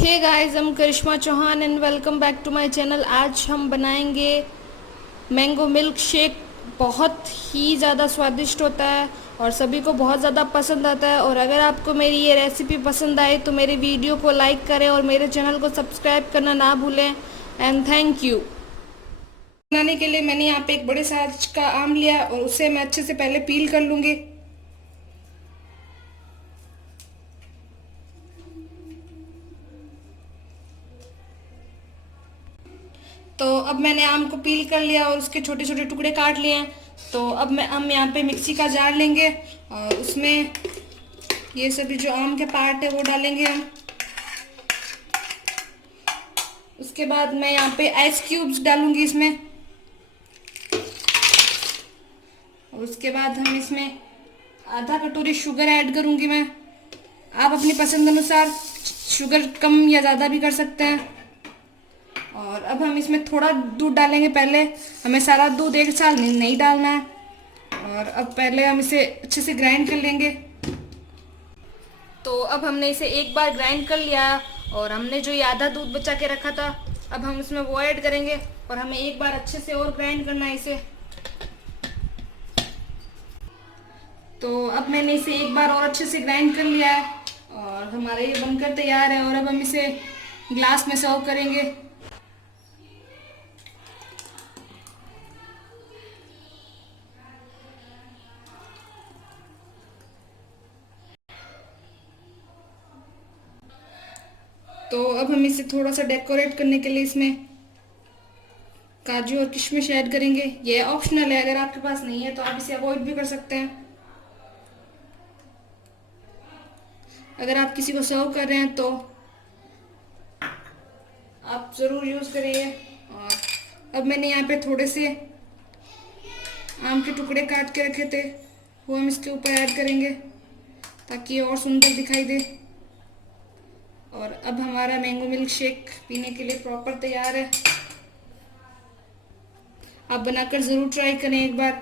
Hey guys, I'm Karishma Chauhan and welcome back to my channel. आज हम बनाएंगे मैंगो मिल्क शेक। बहुत ही ज़्यादा स्वादिष्ट होता है और सभी को बहुत ज़्यादा पसंद आता है। और अगर आपको मेरी ये रेसिपी पसंद आए तो मेरे वीडियो को लाइक करें और मेरे चैनल को सब्सक्राइब करना ना भूलें। And thank you. बनाने के लिए मैंने यहाँ पे एक बड़े साइज का आम लिया और उसे मैं अच्छे से पहले पील कर लूँगी। तो अब मैंने आम को पील कर लिया और उसके छोटे छोटे टुकड़े काट लिए हैं। तो अब हम यहाँ पे मिक्सी का जार लेंगे और उसमें ये सभी जो आम के पार्ट है वो डालेंगे हम। उसके बाद मैं यहाँ पे आइस क्यूब्स डालूंगी इसमें। और उसके बाद हम इसमें आधा कटोरी शुगर ऐड करूंगी मैं। आप अपनी पसंद अनुसार शुगर कम या ज़्यादा भी कर सकते हैं। और अब हम इसमें थोड़ा दूध डालेंगे। पहले हमें सारा दूध एक साथ नहीं डालना है। और अब पहले हम इसे अच्छे से ग्राइंड कर लेंगे। तो अब हमने इसे एक बार ग्राइंड कर लिया और हमने जो ये आधा दूध बचा के रखा था अब हम इसमें वो ऐड करेंगे और हमें एक बार अच्छे से और ग्राइंड करना है इसे। तो अब मैंने इसे एक बार और अच्छे से ग्राइंड कर लिया है और हमारा ये बनकर तैयार है। और अब हम इसे ग्लास में सर्व करेंगे। तो अब हम इसे थोड़ा सा डेकोरेट करने के लिए इसमें काजू और किशमिश ऐड करेंगे। ये ऑप्शनल है, अगर आपके पास नहीं है तो आप इसे अवॉइड भी कर सकते हैं। अगर आप किसी को सर्व कर रहे हैं तो आप ज़रूर यूज़ करिए। और अब मैंने यहाँ पे थोड़े से आम के टुकड़े काट के रखे थे वो हम इसके ऊपर ऐड करेंगे ताकि ये और सुंदर दिखाई दे। और अब हमारा मैंगो मिल्क शेक पीने के लिए प्रॉपर तैयार है। आप बनाकर ज़रूर ट्राई करें एक बार।